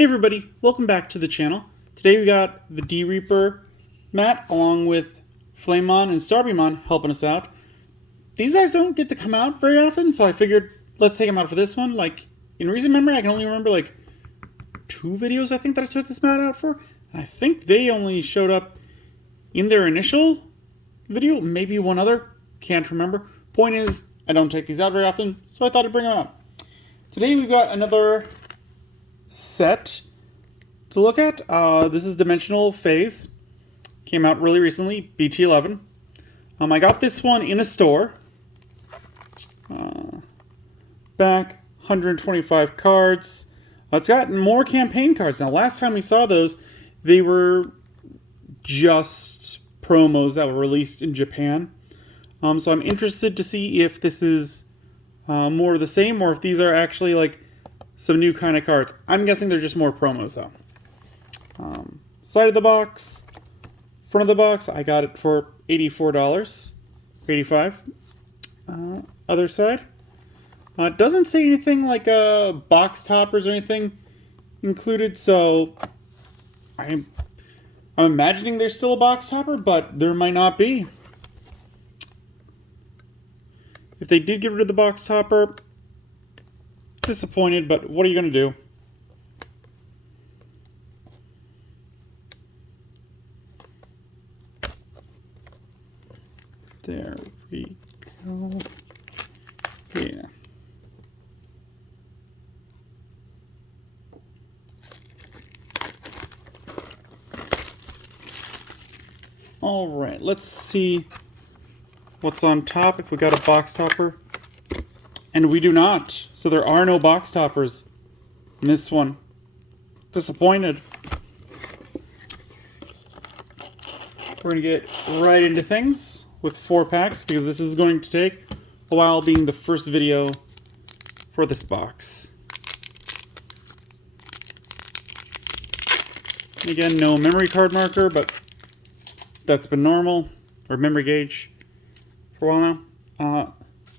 Hey everybody, welcome back to the channel. Today we got the D-Reaper Matt along with Flamemon and Starbymon helping us out. These guys don't get to come out very often, so I figured let's take them out for this one. Like, in recent memory, I can only remember like 2 videos I think that I took this Matt out for. And I think they only showed up in their initial video, maybe one other, can't remember. Point is, I don't take these out very often, so I thought I'd bring them out. Today we've got another set to look at. This is Dimensional Phase. Came out really recently, BT11. I got this one in a store. Back 125 cards. It's got more campaign cards. Now, last time we saw those, they were just promos that were released in Japan. So I'm interested to see if this is more of the same, or if these are actually like some new kind of cards. I'm guessing they're just more promos though. Side of the box, front of the box, I got it for $84, $85. Other side, it doesn't say anything like box toppers or anything included, so I'm imagining there's still a box topper, but there might not be. If they did get rid of the box topper, disappointed, but what are you going to do? There we go. Yeah. All right, let's see what's on top, if we got a box topper. And we do not. So there are no box toppers in this one. Disappointed. We're going to get right into things with 4 packs, because this is going to take a while being the first video for this box. Again, no memory card marker, but that's been normal, or memory gauge, for a while now.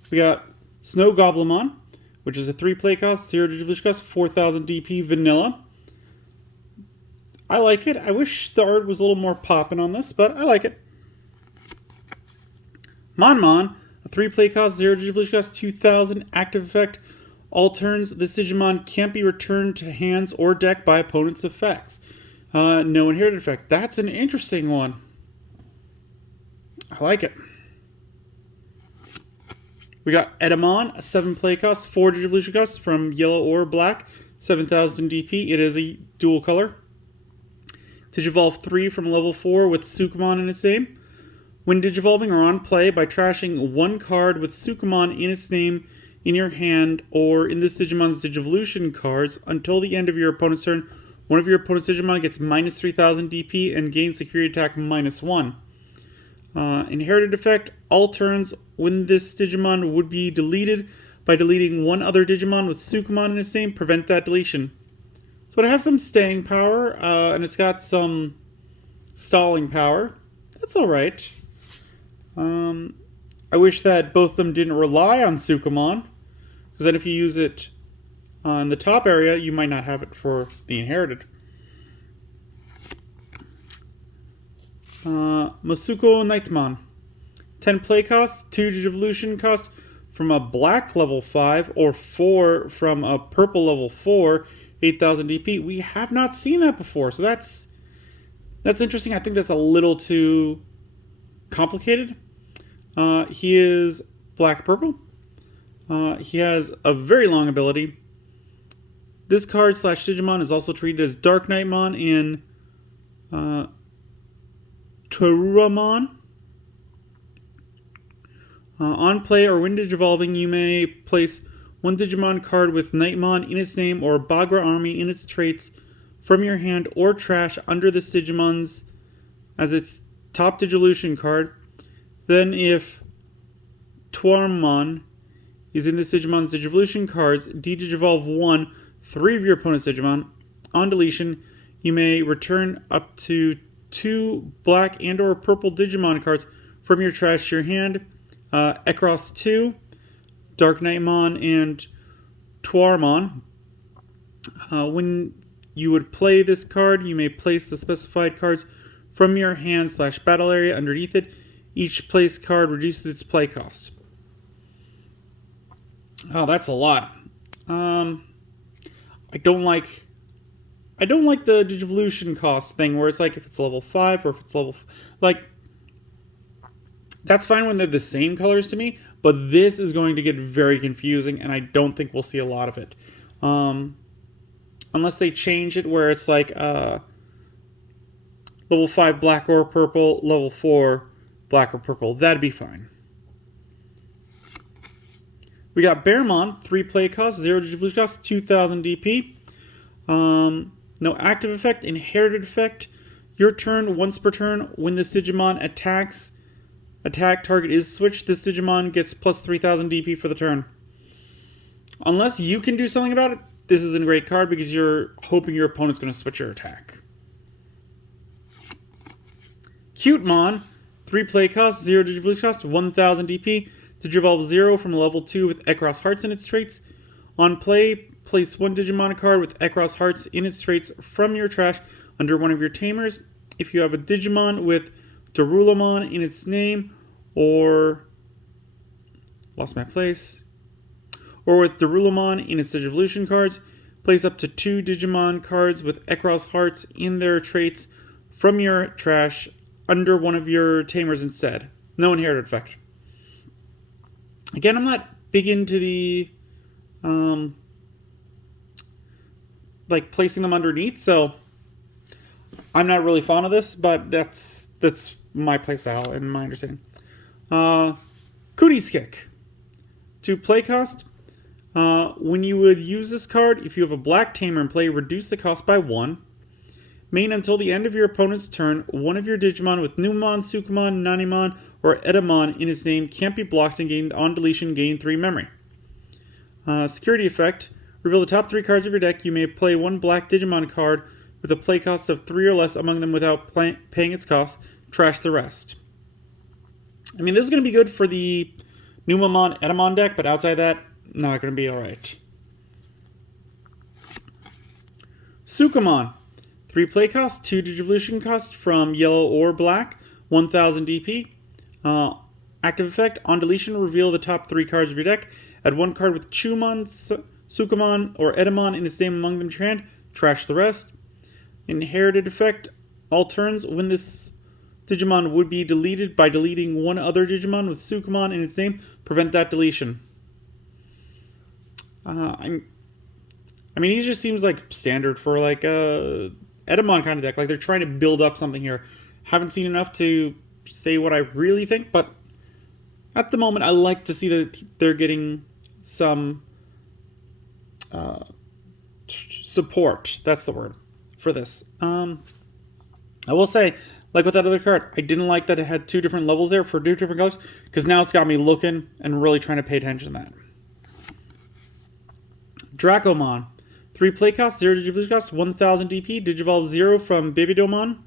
We got Snow Goblimon, which is a 3 play cost, 0 digivolution cost, 4000 DP vanilla. I like it. I wish the art was a little more popping on this, but I like it. Monmon, a 3 play cost, 0 digivolution cost, 2000 active effect. All turns, this Digimon can't be returned to hands or deck by opponent's effects. No inherited effect. That's an interesting one. I like it. We got Edamon, a 7 play cost, 4 digivolution cost from yellow or black, 7000 DP. It is a dual color. Digivolve 3 from level 4 with Sukamon in its name. When digivolving or on play, by trashing 1 card with Sukamon in its name in your hand or in this Digimon's Digivolution cards until the end of your opponent's turn, one of your opponent's Digimon gets minus 3000 DP and gains security attack -1. Inherited effect, all turns when this Digimon would be deleted by deleting 1 other Digimon with Sukamon in its name, prevent that deletion. So it has some staying power, and it's got some stalling power. That's alright. I wish that both of them didn't rely on Sukamon, because then if you use it in the top area, you might not have it for the inherited. Masuko Nightmon, 10 play cost, 2 digivolution cost from a black level 5 or 4 from a purple level 4, 8000 DP. We have not seen that before, so that's interesting. I think that's a little too complicated. He is black purple. He has a very long ability. This card / Digimon is also treated as Dark Knightmon in Toruamon. On play or when digivolving, you may place 1 Digimon card with Knightmon in its name or Bagra Army in its traits from your hand or trash under this Digimon's as its top Digivolution card. Then if Tuarmon is in this Digimon's Digivolution cards, de-digivolve 1, 3 of your opponent's Digimon. On deletion, you may return up to 2 black and or purple Digimon cards from your trash to your hand. Ekros 2, Dark Knightmon, and Tuarmon. When you would play this card, you may place the specified cards from your hand/battle area underneath it. Each place card reduces its play cost. Oh, that's a lot. I don't like the Digivolution cost thing where it's like if it's level 5 or if it's level... Like, that's fine when they're the same colors to me, but this is going to get very confusing, and I don't think we'll see a lot of it. Unless they change it where it's like level 5 black or purple, level 4 black or purple. That'd be fine. We got Bearmon, 3 play cost, 0 Digivolution cost, 2000 DP. No active effect, inherited effect. Your turn, once per turn, when this Digimon attack target is switched, this Digimon gets plus 3000 DP for the turn. Unless you can do something about it, this isn't a great card because you're hoping your opponent's going to switch your attack. Cutemon, 3 play cost, 0 Digivolution cost, 1000 DP. Digivolve 0 from level 2 with Ekros Hearts in its traits. On play, place 1 Digimon card with Ekros Hearts in its traits from your trash under one of your tamers. If you have a Digimon with Darulamon in its name, or... lost my place. Or with Darulamon in its Digivolution cards, place up to 2 Digimon cards with Ekros Hearts in their traits from your trash under one of your tamers instead. No inherited effect. Again, I'm not big into the, like, placing them underneath, so I'm not really fond of this, but that's my playstyle and my understanding. Cooties Kick. 2 play cost. When you would use this card, if you have a black tamer in play, reduce the cost by 1. Main until the end of your opponent's turn, one of your Digimon with Numemon, Sukamon, Nanimon, or Edamon in its name can't be blocked and gain on deletion, gain 3 memory. Security effect. Reveal the top 3 cards of your deck. You may play 1 black Digimon card with a play cost of 3 or less among them without paying its cost. Trash the rest. I mean, this is going to be good for the Numemon Edamon deck, but outside that, not going to be alright. Sukamon. 3 play cost, 2 Digivolution cost from yellow or black, 1000 DP. Active effect, on deletion, reveal the top 3 cards of your deck. Add 1 card with Chumon, Sukamon, or Edamon in its name among them to your hand. Trash the rest. Inherited effect, all turns, when this Digimon would be deleted by deleting 1 other Digimon with Sukamon in its name, prevent that deletion. I mean, he just seems like standard for like a Edamon kind of deck. Like they're trying to build up something here. Haven't seen enough to say what I really think, but at the moment, I like to see that they're getting some support. That's the word for this. I will say, like with that other card, I didn't like that it had 2 different levels there for 2 different colors, because now it's got me looking and really trying to pay attention to that. Dracomon. 3 play cost, 0 Digivolution cost, 1000 DP. Digivolve 0 from Babydomon.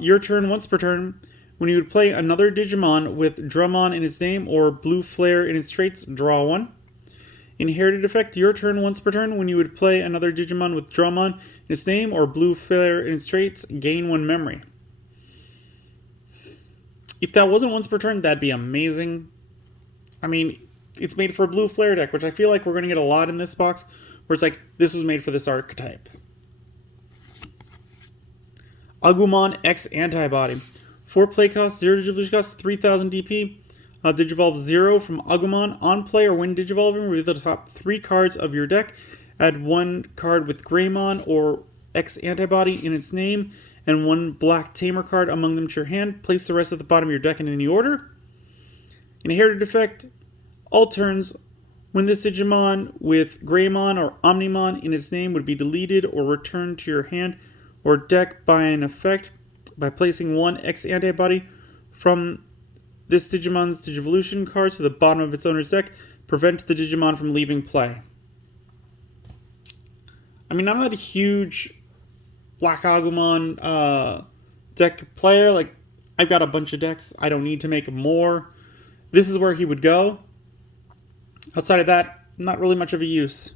Your turn, once per turn. When you would play another Digimon with Drummon in its name or Blue Flare in its traits, draw 1. Inherited effect, your turn, once per turn. When you would play another Digimon with Drummon in its name or Blue Flare in its traits, gain 1 memory. If that wasn't once per turn, that'd be amazing. I mean, it's made for a Blue Flare deck, which I feel like we're going to get a lot in this box, where it's like, this was made for this archetype. Agumon X Antibody. 4 play cost, 0 Digivolution cost, 3000 DP. Digivolve 0 from Agumon. On play or when Digivolving, reveal the top 3 cards of your deck. Add 1 card with Greymon or X Antibody in its name, and 1 black Tamer card among them to your hand. Place the rest at the bottom of your deck in any order. Inherited effect, all turns, when this Digimon with Greymon or Omnimon in its name would be deleted or returned to your hand or deck by an effect by placing 1 X Antibody from this Digimon's Digivolution cards to the bottom of its owner's deck. Prevent the Digimon from leaving play. I mean, I'm not a huge Black Agumon deck player. Like, I've got a bunch of decks. I don't need to make more. This is where he would go. Outside of that, not really much of a use.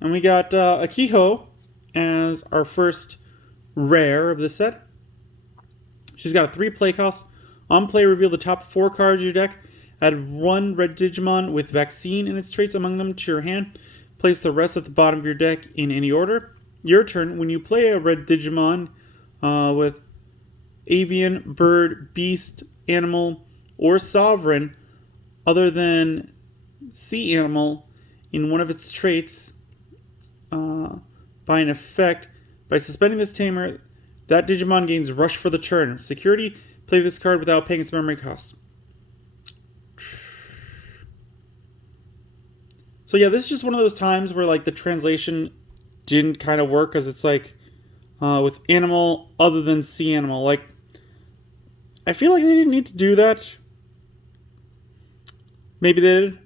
And we got Akiho as our first rare of the set. She's got a 3 play cost. On play, reveal the top 4 cards of your deck. Add 1 red Digimon with vaccine in its traits among them to your hand. Place the rest at the bottom of your deck in any order. Your turn. When you play a red Digimon with avian, bird, beast, animal, or sovereign other than sea animal in one of its traits by an effect, by suspending this tamer, that Digimon gains rush for the turn. Security, play this card without paying its memory cost. So yeah, this is just one of those times where like the translation didn't kind of work, because it's like with animal other than sea animal. Like, I feel like they didn't need to do that. Maybe they did.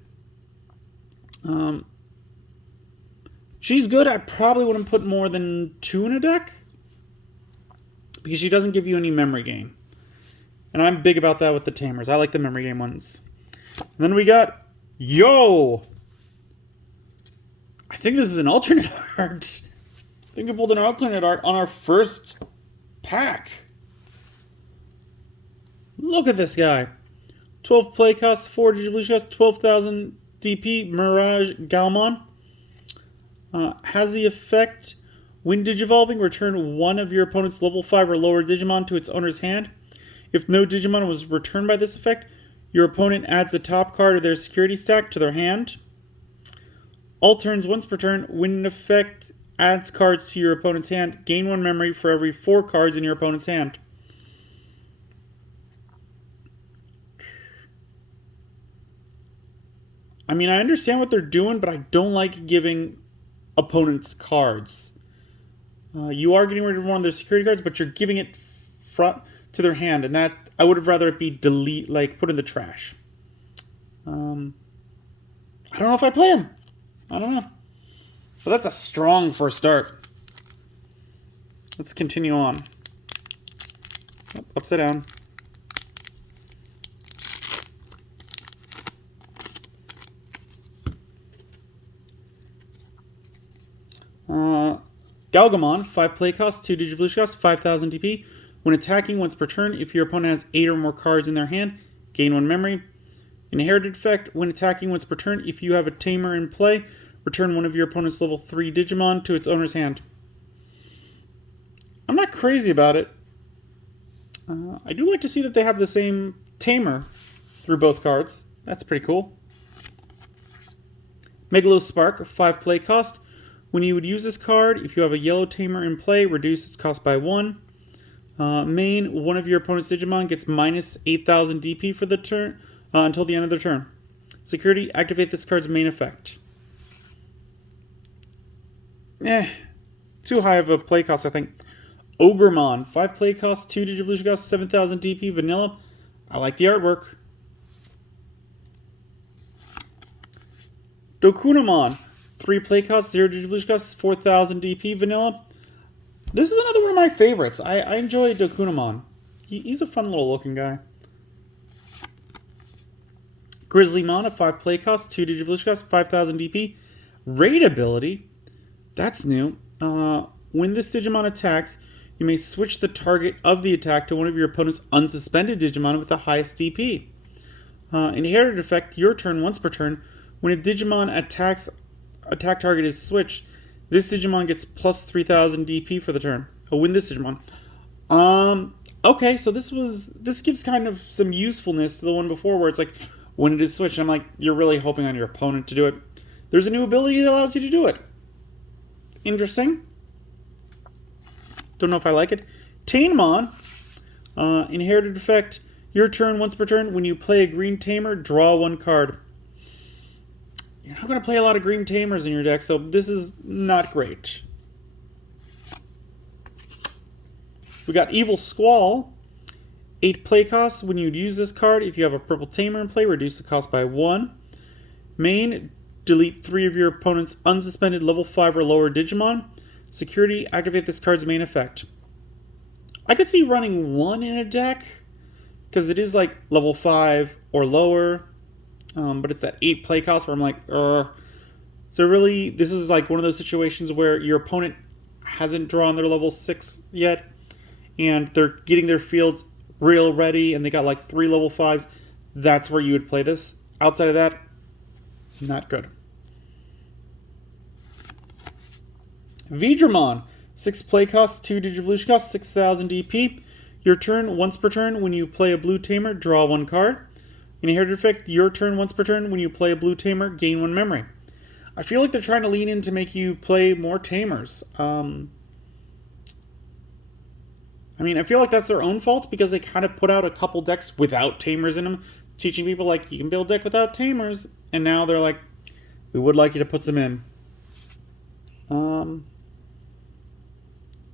She's good. I probably wouldn't put more than 2 in a deck, because she doesn't give you any memory gain. And I'm big about that with the tamers. I like the memory game ones. And then we got Yo! I think this is an alternate art. I think I pulled an alternate art on our first pack. Look at this guy. 12 play cost, 4 Digivolution cost, 12,000 DP, Mirage Galmon. Has the effect, when Digivolving, return one of your opponent's level 5 or lower Digimon to its owner's hand. If no Digimon was returned by this effect, your opponent adds the top card of their security stack to their hand. All turns once per turn, when an effect adds cards to your opponent's hand, gain 1 memory for every 4 cards in your opponent's hand. I mean, I understand what they're doing, but I don't like giving opponents cards. You are getting rid of one of their security cards, but you're giving it to their hand, and that I would have rather it be put in the trash. I don't know if I play him. I don't know. But that's a strong first start. Let's continue on. Oh, upside down. Galgamon, 5 play cost, 2 Digivolution cost, 5,000 DP. When attacking once per turn, if your opponent has 8 or more cards in their hand, gain 1 memory. Inherited effect, when attacking once per turn, if you have a tamer in play, return one of your opponent's level 3 Digimon to its owner's hand. I'm not crazy about it. I do like to see that they have the same tamer through both cards. That's pretty cool. Megalospark, 5 play cost. When you would use this card, if you have a yellow tamer in play, reduce its cost by 1. Main, one of your opponent's Digimon gets minus 8,000 DP for the turn until the end of their turn. Security, activate this card's main effect. Too high of a play cost, I think. Ogremon, 5 play cost, 2 Digivolution cost, 7,000 DP, vanilla. I like the artwork. Dokunamon, 3 play cost, 0 Digivolution cost, 4,000 DP, vanilla. This is another one of my favorites. I enjoy Dokunamon. He's a fun little looking guy. Grizzlymon, a 5 play cost, 2 Digivolution cost, 5,000 DP. Raid ability. That's new. When this Digimon attacks, you may switch the target of the attack to one of your opponent's unsuspended Digimon with the highest DP. Inherited effect, your turn once per turn. When a Digimon attack target is switched, this Digimon gets plus 3,000 DP for the turn. Oh, win this Digimon. Okay, so this gives kind of some usefulness to the one before, where it's like, when it is switched, I'm like, you're really hoping on your opponent to do it. There's a new ability that allows you to do it. Interesting. Don't know if I like it. Tainemon, inherited effect, your turn once per turn. When you play a green tamer, draw 1 card. You're not going to play a lot of green tamers in your deck, so this is not great. We got Evil Squall. 8 play costs. When you use this card, if you have a purple tamer in play, reduce the cost by 1. Main, delete 3 of your opponent's unsuspended level 5 or lower Digimon. Security, activate this card's main effect. I could see running 1 in a deck, because it is like level 5 or lower. But it's that 8 play cost where I'm like, So really, this is like one of those situations where your opponent hasn't drawn their level 6 yet, and they're getting their fields real ready, and they got like 3 level 5s. That's where you would play this. Outside of that, not good. Digimon, 6 play costs, 2 Digivolution costs, 6,000 DP. Your turn, once per turn, when you play a blue tamer, draw 1 card. Inherited effect, your turn once per turn, when you play a blue tamer, gain 1 memory. I feel like they're trying to lean in to make you play more tamers. I feel like that's their own fault because they kind of put out a couple decks without tamers in them, teaching people like, you can build a deck without tamers. And now they're like, we would like you to put some in.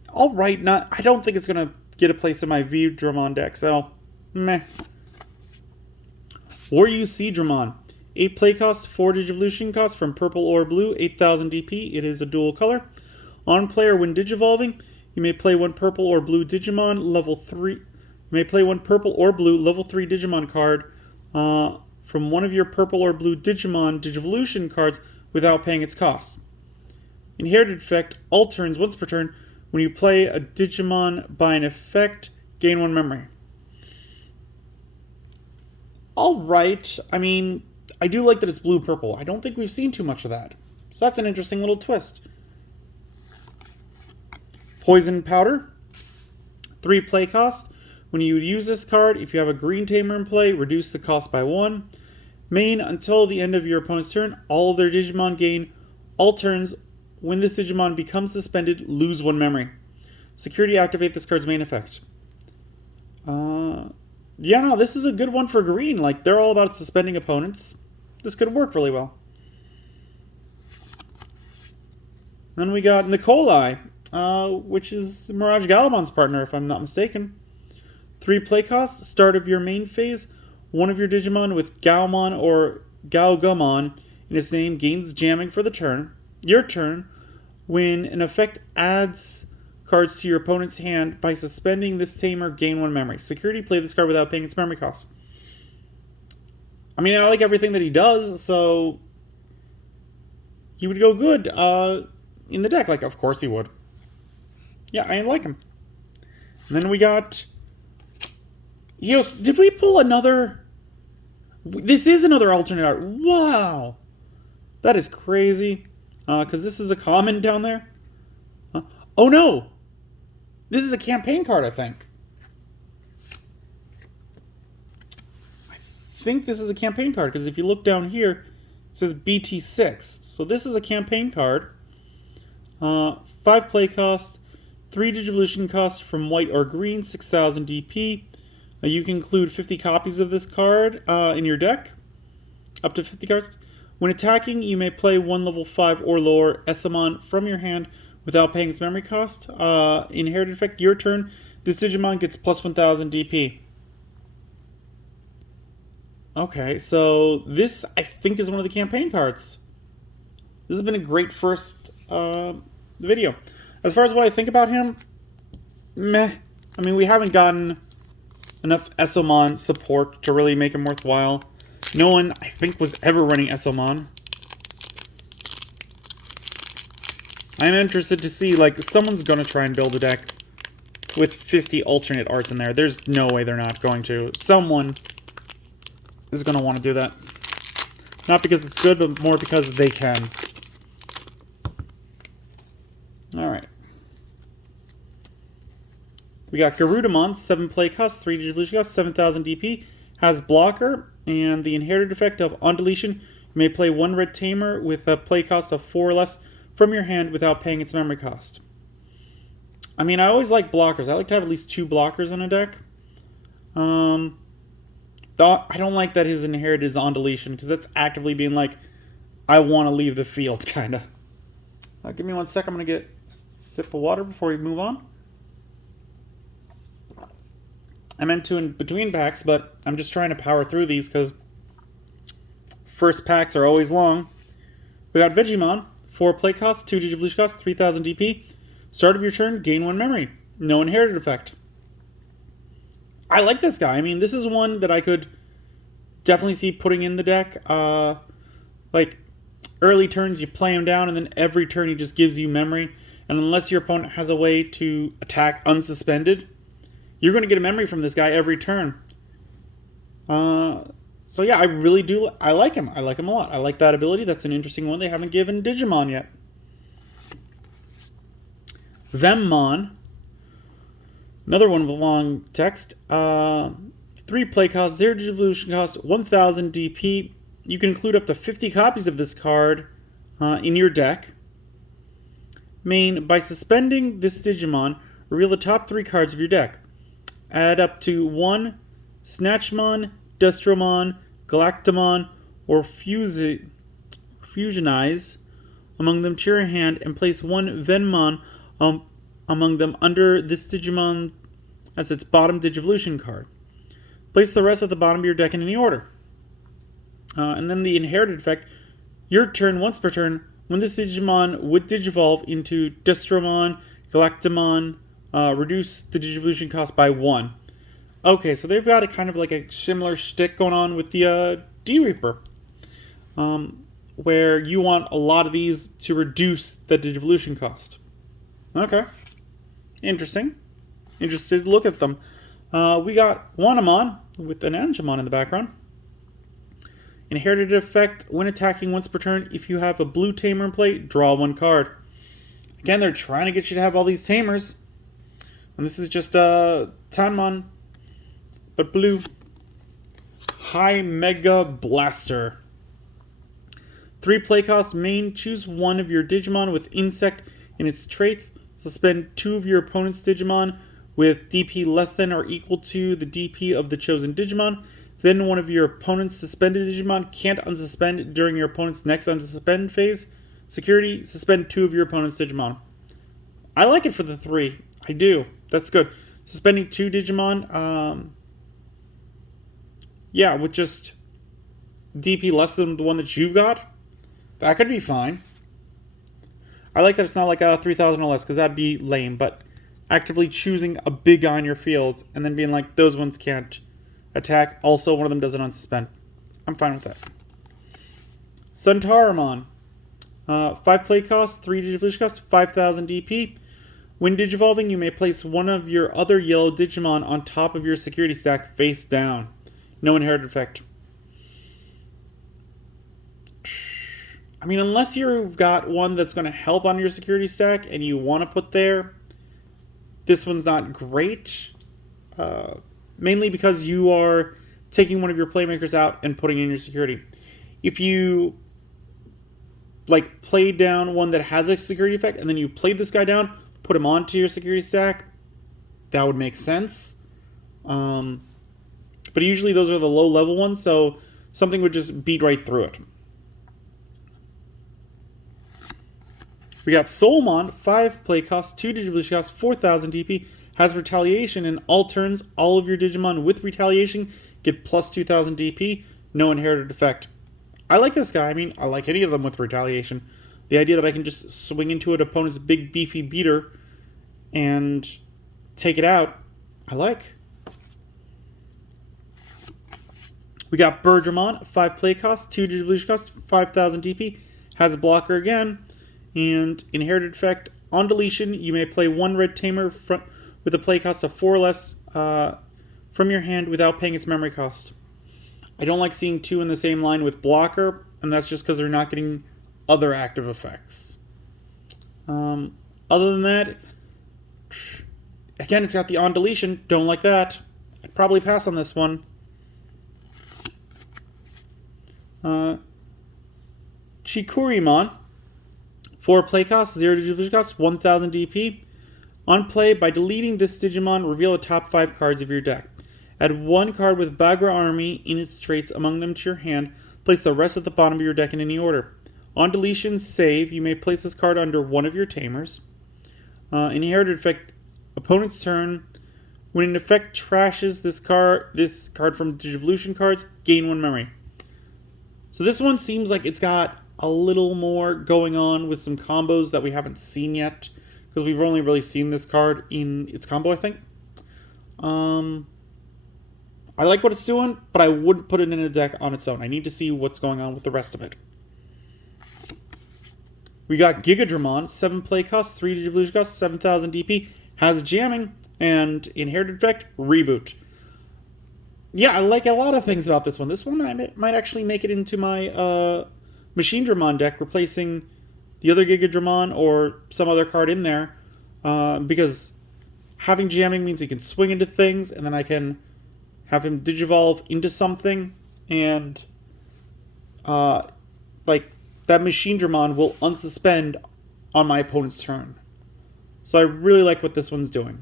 Alright, I don't think it's going to get a place in my Digimon deck, so meh. Waryu Digimon, 8 play cost, 4 Digivolution cost from purple or blue, 8,000 DP. It is a dual color. On player, when Digivolving, you may play 1 purple or blue Digimon level 3. You may play 1 purple or blue level 3 Digimon card from one of your purple or blue Digimon Digivolution cards without paying its cost. Inherited effect, all turns once per turn. When you play a Digimon by an effect, gain 1 memory. Alright, I do like that it's blue-purple. I don't think we've seen too much of that. So that's an interesting little twist. Poison Powder, 3 play cost. When you use this card, if you have a green tamer in play, reduce the cost by 1. Main, until the end of your opponent's turn, all of their Digimon gain all turns. When this Digimon becomes suspended, lose 1 memory. Security, activate this card's main effect. Yeah, no, this is a good one for green. Like, they're all about suspending opponents. This could work really well. Then we got Nikolai, which is Mirage Galamon's partner, if I'm not mistaken. 3 play cost, start of your main phase. One of your Digimon with Gaomon or Gaogumon in its name gains jamming for the turn. Your turn, when an effect adds cards to your opponent's hand by suspending this tamer, gain 1 memory. Security, play this card without paying its memory cost. I like everything that he does, so he would go good in the deck. Like, of course he would. Yeah, I like him. And then we got Eos. Did we pull another? This is another alternate art. Wow, that is crazy. Because this is a common down there. Oh no! This is a campaign card, I think. I think this is a campaign card, because if you look down here, it says BT6. So this is a campaign card. 5 play cost, 3 Digivolution cost from white or green, 6,000 DP. You can include 50 copies of this card in your deck. Up to 50 cards. When attacking, you may play 1 level 5 or lower Esamon from your hand without paying its memory cost. Inherited effect, your turn. This Digimon gets plus 1,000 DP. Okay, so this, I think, is one of the campaign cards. This has been a great first video. As far as what I think about him, meh. We haven't gotten enough Esamon support to really make him worthwhile. No one, I think, was ever running Esamon. I'm interested to see, like, someone's going to try and build a deck with 50 alternate arts in there. There's no way they're not going to. Someone is going to want to do that. Not because it's good, but more because they can. Alright. We got Garudamon, 7 play cost, 3 Digivolution cost, 7,000 DP. Has blocker, and the inherited effect of on deletion, you may play 1 red tamer with a play cost of 4 or less from your hand without paying its memory cost. I always like blockers. I like to have at least 2 blockers in a deck. I don't like that his inherited is on deletion, because that's actively being like, I want to leave the field, kind of. Give me 1 sec. I'm going to get a sip of water before we move on. I meant to in between packs, but I'm just trying to power through these because first packs are always long. We got Digimon, 4 play cost, 2 Digivolution cost, 3,000 DP. Start of your turn, gain 1 memory. No inherited effect. I like this guy. This is one that I could definitely see putting in the deck. Early turns, you play him down, and then every turn he just gives you memory. And unless your opponent has a way to attack unsuspended, you're going to get a memory from this guy every turn. So yeah, I really do. I like him. I like him a lot. I like that ability. That's an interesting one they haven't given Digimon yet. Vemmon. Another one with a long text. 3 play cost, 0 evolution cost, 1000 DP. You can include up to 50 copies of this card in your deck. Main, by suspending this Digimon, reveal the top 3 cards of your deck. Add up to 1 Snatchmon, Destromon, Galactomon, or fusionize among them to your hand and place 1 Vemmon among them under this Digimon as its bottom Digivolution card. Place the rest at the bottom of your deck in any order. And then the inherited effect, your turn once per turn, when this Digimon would Digivolve into Destromon, Galactomon, reduce the Digivolution cost by 1. Okay, so they've got a kind of like a similar shtick going on with the D-Reaper, where you want a lot of these to reduce the Digivolution cost. Okay. Interesting. Interested to look at them. We got Wanamon with an Angemon in the background. Inherited effect, when attacking once per turn, if you have a blue tamer in play, draw 1 card. Again, they're trying to get you to have all these tamers. And this is just Tanmon, but blue. High Mega Blaster. 3 play cost, main, choose 1 of your Digimon with Insect in its traits. Suspend 2 of your opponent's Digimon with DP less than or equal to the DP of the chosen Digimon. Then one of your opponent's suspended Digimon can't unsuspend during your opponent's next unsuspend phase. Security, suspend 2 of your opponent's Digimon. I like it for the 3. I do. That's good. Suspending 2 Digimon, yeah, with just DP less than the one that you've got, that could be fine. I like that it's not like a 3,000 or less, because that'd be lame, but actively choosing a big guy on your fields and then being like, those ones can't attack. Also, one of them doesn't unsuspend. I'm fine with that. Suntaramon. 5 play cost, 3 Digivolution cost, 5,000 DP. When Digivolving, you may place one of your other yellow Digimon on top of your security stack face down. No inherited effect. I mean, unless you've got one that's going to help on your security stack and you want to put there, this one's not great. Mainly because you are taking one of your playmakers out and putting in your security. If you like played down one that has a security effect and then you played this guy down, put him onto your security stack, that would make sense. But usually those are the low level ones, so something would just beat right through it. We got Soulmon, 5 play cost, 2 Digivolution cost, 4,000 DP, has Retaliation, and all turns, all of your Digimon with Retaliation get plus 2,000 DP, no inherited effect. I like this guy. I mean, I like any of them with Retaliation. The idea that I can just swing into an opponent's big beefy beater and take it out, I like. We got Bergermon, 5 play cost, 2 Digivolution cost, 5,000 DP, has a blocker again, and inherited effect. On deletion, you may play 1 red tamer with a play cost of 4 or less from your hand without paying its memory cost. I don't like seeing 2 in the same line with blocker, and that's just because they're not getting other active effects. Other than that, again, it's got the on deletion. Don't like that. I'd probably pass on this one. Chikurimon, 4 play cost, 0 Digivolution cost, 1,000 DP. On play, by deleting this Digimon, reveal the top 5 cards of your deck. Add 1 card with Bagra Army in its traits among them to your hand. Place the rest at the bottom of your deck in any order. On deletion, save. You may place this card under one of your tamers. Inherited effect, opponent's turn. When an effect trashes this card from Digivolution cards, gain 1 memory. So this one seems like it's got a little more going on with some combos that we haven't seen yet, because we've only really seen this card in its combo, I think. I like what it's doing, but I wouldn't put it in a deck on its own. I need to see what's going on with the rest of it. We got Gigadramon, 7 play cost, 3 Digivolution cost, 7,000 DP, has jamming, and inherited effect, reboot. Yeah, I like a lot of things about this one. This one I might actually make it into my Machine Dramon deck, replacing the other Gigadramon or some other card in there, because having jamming means he can swing into things, and then I can have him Digivolve into something, and like that Machine Dramon will unsuspend on my opponent's turn. So I really like what this one's doing.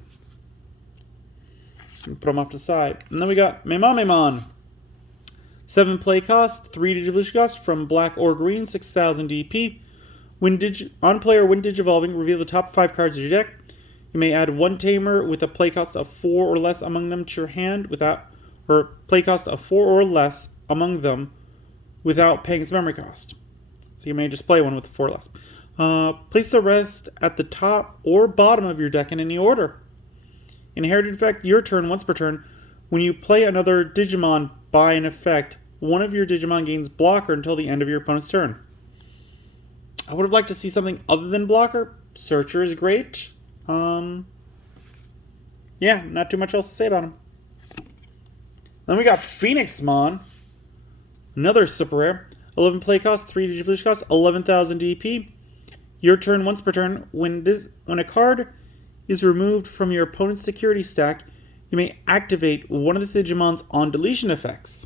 Put them off to the side. And then we got Memamemon. 7 play cost, 3 Digivolution cost from black or green, 6,000 DP. On player, when Digivolving, reveal the top 5 cards of your deck. You may add 1 Tamer with a play cost of 4 or less among them to your hand or play cost of 4 or less among them without paying its memory cost. So you may just play one with 4 or less. Place the rest at the top or bottom of your deck in any order. Inherited effect, your turn once per turn. When you play another Digimon by an effect, one of your Digimon gains blocker until the end of your opponent's turn. I would have liked to see something other than blocker. Searcher is great. Yeah, not too much else to say about him. Then we got Phoenixmon. Another super rare. 11 play cost, 3 Digivolution cost, 11,000 DP. Your turn once per turn. When a card is removed from your opponent's security stack, you may activate one of the Digimon's on deletion effects.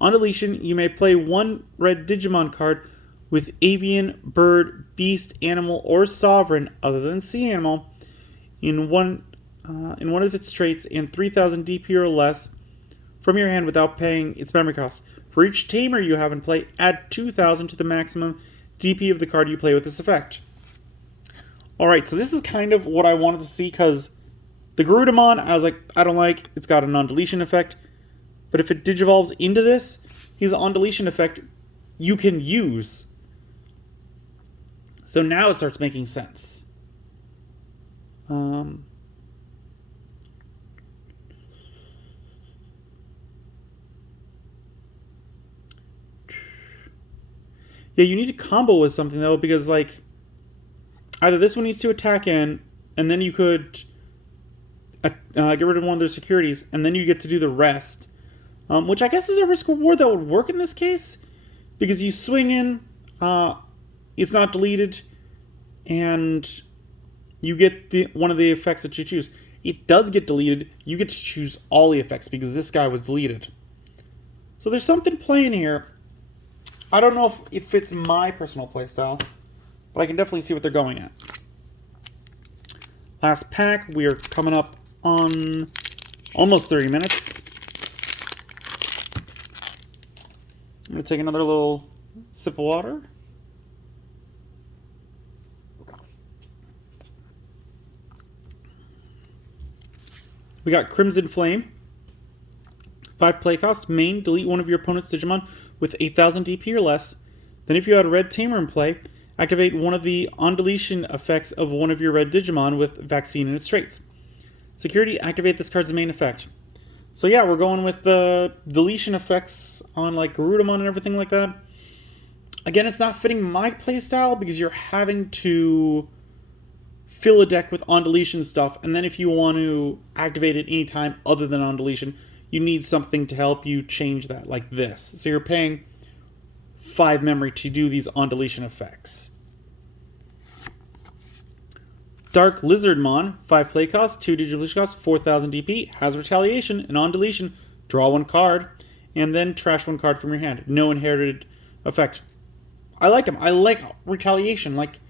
On deletion, you may play 1 red Digimon card with avian, bird, beast, animal, or sovereign other than sea animal in one of its traits and 3,000 DP or less from your hand without paying its memory cost. For each Tamer you have in play, add 2,000 to the maximum DP of the card you play with this effect. Alright, so this is kind of what I wanted to see, because the Garudamon, I was like, I don't like, it's got a non-deletion effect. But if it Digivolves into this, his on-deletion effect you can use. So now it starts making sense. Yeah, you need to combo with something, though, because, like, either this one needs to attack in, and then you could get rid of one of their securities, and then you get to do the rest. Which I guess is a risk-reward that would work in this case, because you swing in, it's not deleted, and you get one of the effects that you choose. It does get deleted, you get to choose all the effects, because this guy was deleted. So there's something playing here. I don't know if it fits my personal playstyle, but I can definitely see what they're going at. Last pack, we are coming up on almost 30 minutes. I'm going to take another little sip of water. We got Crimson Flame. 5 play cost. Main, delete one of your opponent's Digimon with 8,000 DP or less. Then if you had a red Tamer in play, activate one of the on-deletion effects of one of your red Digimon with Vaccine in its traits. Security, activate this card's main effect. So yeah, we're going with the deletion effects on like Garudamon and everything like that. Again, it's not fitting my playstyle because you're having to fill a deck with on-deletion stuff, and then if you want to activate it anytime other than on-deletion, you need something to help you change that, like this. So you're paying 5 memory to do these on-deletion effects. Dark Lizardmon, 5 play cost, 2 Digivolution cost, 4,000 DP, has Retaliation, and on deletion, draw 1 card, and then trash 1 card from your hand. No inherited effect. I like him. I like Retaliation. Like,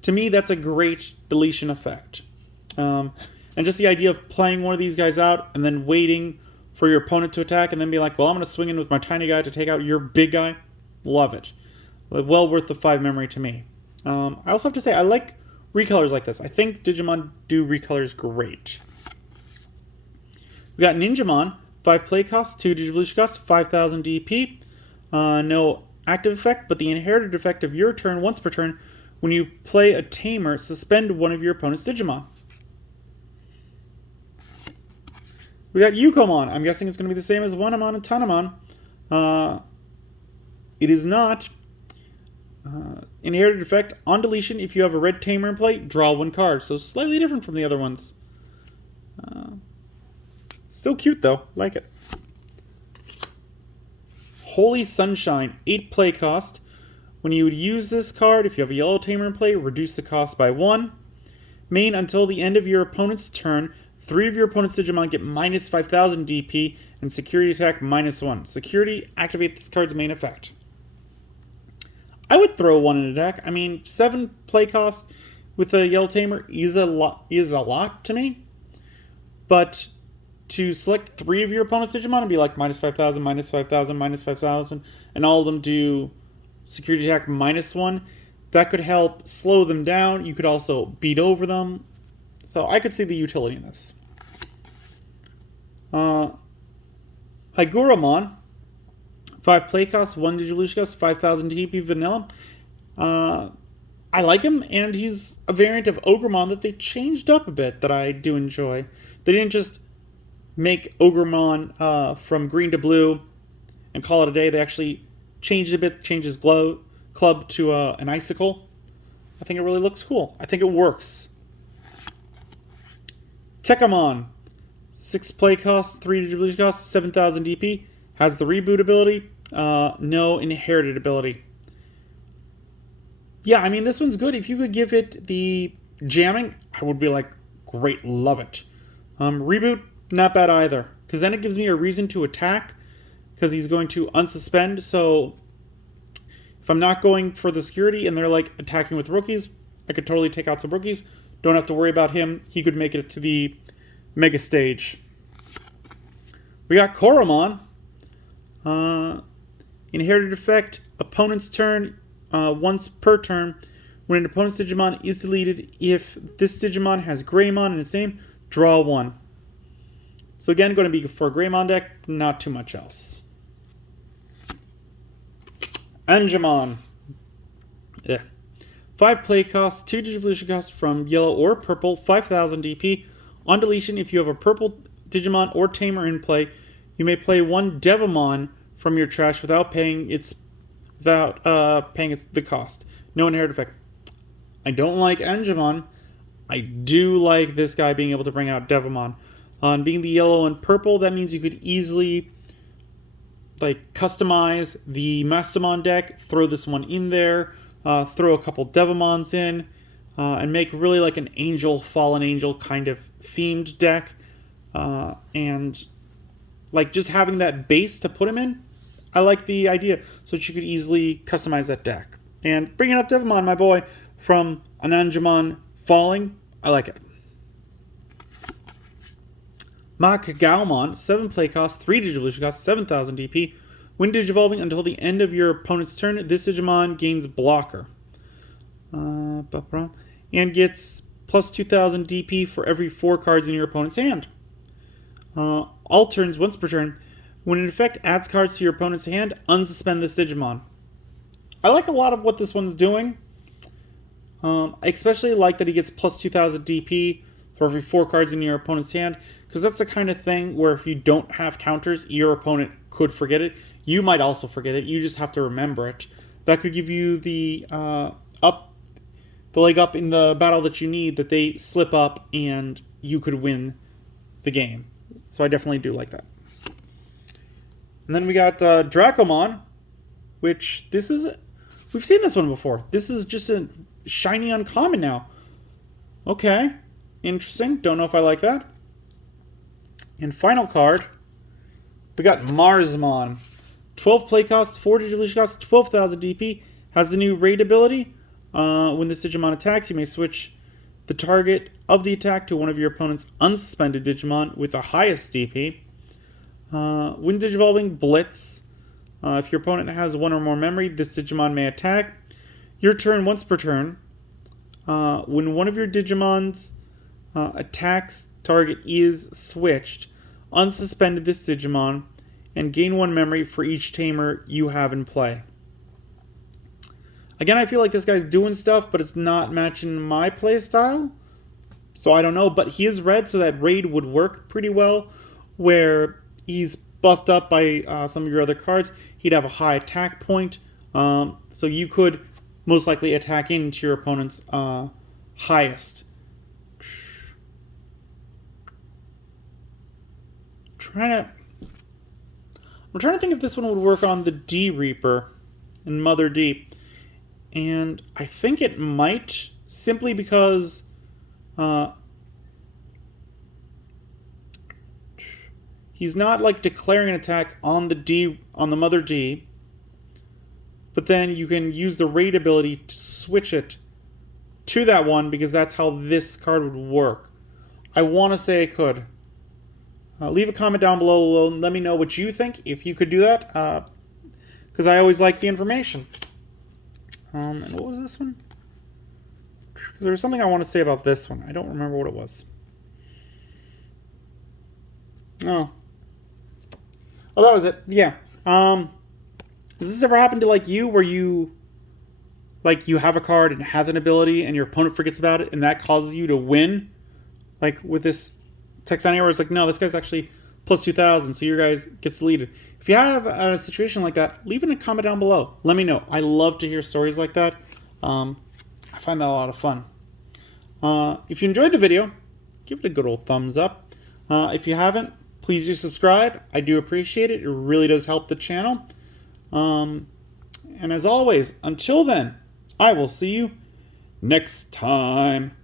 to me, that's a great deletion effect. And just the idea of playing one of these guys out and then waiting for your opponent to attack and then be like, well, I'm going to swing in with my tiny guy to take out your big guy. Love it. Well worth the 5 memory to me. I also have to say, I like recolors like this. I think Digimon do recolors great. We got Ninjamon, 5 play cost, 2 Digivolution cost, 5,000 DP. No active effect, but the inherited effect of your turn once per turn. When you play a Tamer, suspend one of your opponent's Digimon. We got Yukomon. I'm guessing it's going to be the same as Wanamon and Tanamon. It is not. Inherited effect, on deletion, if you have a red tamer in play, draw 1 card. So slightly different from the other ones. Still cute though, like it. Holy Sunshine, 8 play cost. When you would use this card, if you have a yellow tamer in play, reduce the cost by 1. Main, until the end of your opponent's turn, 3 of your opponent's Digimon get minus 5,000 DP and security attack minus 1. Security, activate this card's main effect. I would throw 1 in a deck. I mean, 7 play cost with a yellow tamer is a lot to me. But to select 3 of your opponent's Digimon and be like minus 5,000, minus 5,000, minus 5,000, and all of them do security attack minus 1, that could help slow them down. You could also beat over them. So I could see the utility in this. Higuramon, 5 play cost, 1 Digivolution cost, 5,000 TP vanilla. I like him, and he's a variant of Ogremon that they changed up a bit that I do enjoy. They didn't just make Ogremon from green to blue and call it a day. They actually changed a bit, changed his club to an icicle. I think it really looks cool. I think it works. Tekamon, 6 play cost, 3 Digivolution cost, 7,000 DP. Has the reboot ability, no inherited ability. Yeah, I mean, this one's good. If you could give it the jamming, I would be like, great, love it. Reboot, not bad either. Because then it gives me a reason to attack, because he's going to unsuspend. So if I'm not going for the security and they're like attacking with rookies, I could totally take out some rookies. Don't have to worry about him. He could make it to the mega stage. We got Koromon. Inherited effect, opponent's turn, once per turn. When an opponent's Digimon is deleted, if this Digimon has Greymon in its name, draw 1. So again, going to be for a Greymon deck, not too much else. Angemon. 5 play cost, 2 Digivolution cost from yellow or purple, 5,000 DP. On deletion, if you have a purple Digimon or Tamer in play, you may play 1 Devimon from your trash without paying the cost. No inherited effect. I don't like Angemon. I do like this guy being able to bring out Devimon. On being the yellow and purple, that means you could easily like customize the Mastamon deck, throw this one in there, throw a couple Devimons in, and make really like an angel, fallen angel kind of themed deck. And like just having that base to put him in, I like the idea, so that you could easily customize that deck. And bringing up Devimon, my boy, from an Angemon falling, I like it. Gaomon, 7 play cost, 3 Digivolution cost, 7,000 DP. When Digivolving until the end of your opponent's turn, this Digimon gains Blocker. And gets plus 2,000 DP for every 4 cards in your opponent's hand. All turns once per turn. When an effect adds cards to your opponent's hand, unsuspend this Digimon. I like a lot of what this one's doing. I especially like that he gets plus 2,000 DP for every 4 cards in your opponent's hand, because that's the kind of thing where if you don't have counters, your opponent could forget it. You might also forget it. You just have to remember it. That could give you the leg up in the battle that you need, that they slip up and you could win the game. So I definitely do like that. And then we got Dracomon, which we've seen this one before. This is just a shiny uncommon now. Okay, interesting. Don't know if I like that. And final card, we got Marsmon. 12 play cost, 4 Digivolution cost, 12,000 DP. Has the new raid ability. When this Digimon attacks, you may switch the target of the attack to one of your opponent's unsuspended Digimon with the highest DP. When Digivolving, Blitz. If your opponent has 1 or more memory, this Digimon may attack. Your turn once per turn. When one of your Digimon's attacks target is switched, unsuspended this Digimon and gain 1 memory for each tamer you have in play. Again, I feel like this guy's doing stuff, but it's not matching my playstyle. So I don't know, but he is red, so that raid would work pretty well, where he's buffed up by some of your other cards. He'd have a high attack point, so you could most likely attack into your opponent's highest. I'm trying to think if this one would work on the D Reaper and Mother D. And I think it might, simply because he's not like declaring an attack on the Mother D, but then you can use the raid ability to switch it to that one, because that's how this card would work. I want to say it could. Leave a comment down below and let me know what you think, if you could do that, because I always like the information. And what was this one? Because there was something I want to say about this one. I don't remember what it was. Oh, that was it. Yeah. Has this ever happened to like you, where you have a card and it has an ability and your opponent forgets about it, and that causes you to win? Like with this text on here, where it's like, no, this guy's actually plus 2,000, so your guys gets deleted. If you have a situation like that, leave it in a comment down below. Let me know. I love to hear stories like that. I find that a lot of fun. If you enjoyed the video, give it a good old thumbs up. If you haven't, please do subscribe. I do appreciate it. It really does help the channel. And as always, until then, I will see you next time.